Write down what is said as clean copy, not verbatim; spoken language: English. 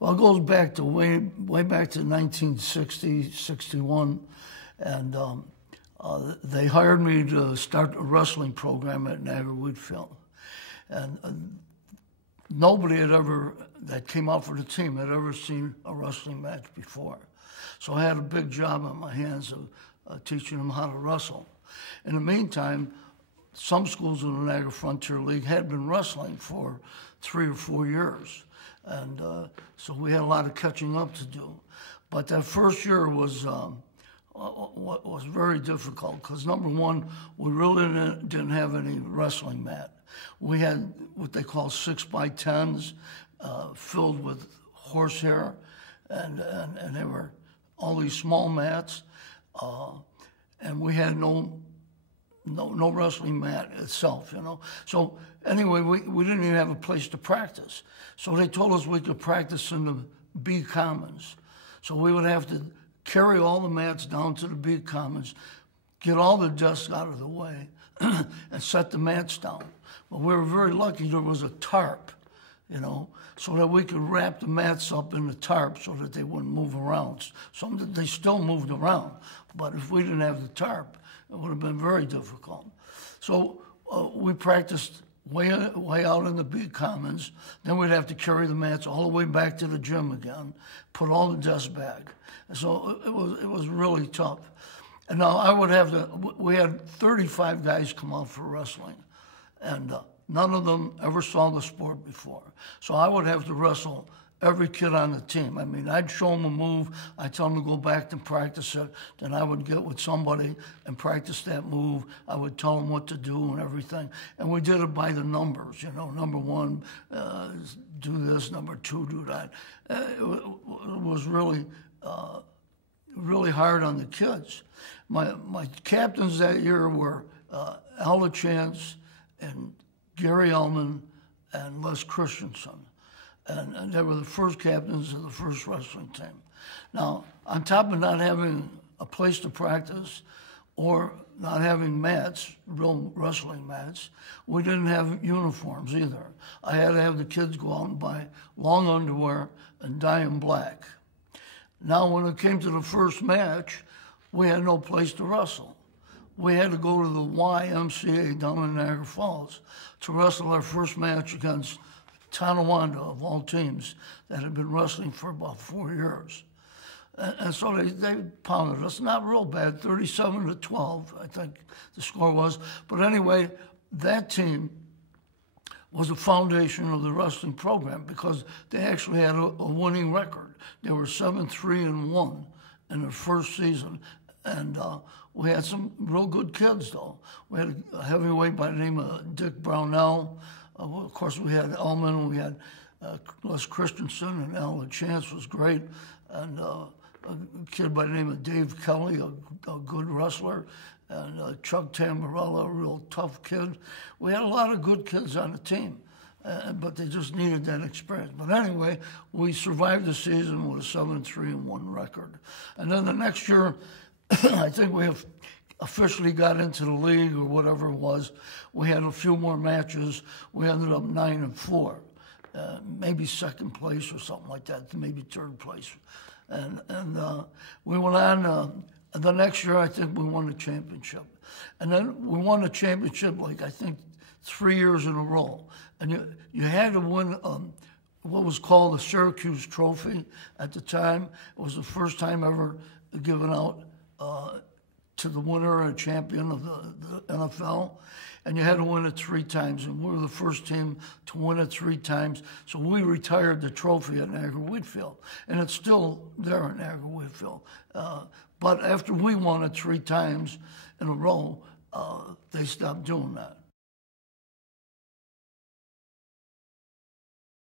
Well, it goes back to way back to 1960, 61, and they hired me to start a wrestling program at Niagara Wheatfield. And nobody that came out for the team had ever seen a wrestling match before. So I had a big job on my hands of teaching them how to wrestle. In the meantime, some schools in the Niagara Frontier League had been wrestling for 3 or 4 years. And so we had a lot of catching up to do. But that first year was very difficult because, number one, we really didn't have any wrestling mat. We had what they call 6x10s filled with horsehair, and they were all these small mats, and we had no wrestling mat itself, you know. So anyway, we didn't even have a place to practice. So they told us we could practice in the B Commons. So we would have to carry all the mats down to the B Commons, get all the dust out of the way, and set the mats down. But we were very lucky there was a tarp, you know, so that we could wrap the mats up in the tarp so that they wouldn't move around. They still moved around, but if we didn't have the tarp, it would have been very difficult. So we practiced way out in the big commons. Then we'd have to carry the mats all the way back to the gym again, put all the dust back. And so it was really tough. And now we had 35 guys come out for wrestling, and none of them ever saw the sport before. So I would have to wrestle every kid on the team. I mean, I'd show them a move, I'd tell them to go back and practice it, then I would get with somebody and practice that move. I would tell them what to do and everything. And we did it by the numbers, you know, number one, do this, number two, do that. It was really hard on the kids. My captains that year were Al LaChance and Gary Ellman and Les Christensen. And they were the first captains of the first wrestling team. Now, on top of not having a place to practice or not having mats, real wrestling mats, we didn't have uniforms either. I had to have the kids go out and buy long underwear and dye them black. Now, when it came to the first match, we had no place to wrestle. We had to go to the YMCA down in Niagara Falls to wrestle our first match against Tonawanda, of all teams, that had been wrestling for about 4 years. And so they pounded us, not real bad, 37-12, I think the score was. But anyway, that team was the foundation of the wrestling program because they actually had a winning record. They were 7-3-1 in their first season. And we had some real good kids, though. We had a heavyweight by the name of Dick Brownell. Of course, we had Ellman, we had Les Christensen, and Al LaChance was great, and a kid by the name of Dave Kelly, a good wrestler, and Chuck Tamborella, a real tough kid. We had a lot of good kids on the team, but they just needed that experience. But anyway, we survived the season with a 7-3-1 record. And then the next year, I think we have officially got into the league or whatever it was. We had a few more matches. We ended up 9-4, maybe second place or something like that, maybe third place. And we went on. The next year, I think we won the championship. And then we won the championship, like, I think 3 years in a row. And you had to win what was called the Syracuse Trophy at the time. It was the first time ever given out to the winner and champion of the NFL, and you had to win it 3 times, and we were the first team to win it 3 times, so we retired the trophy at Niagara Wheatfield, and it's still there at Niagara Wheatfield. But after we won it 3 times in a row, they stopped doing that.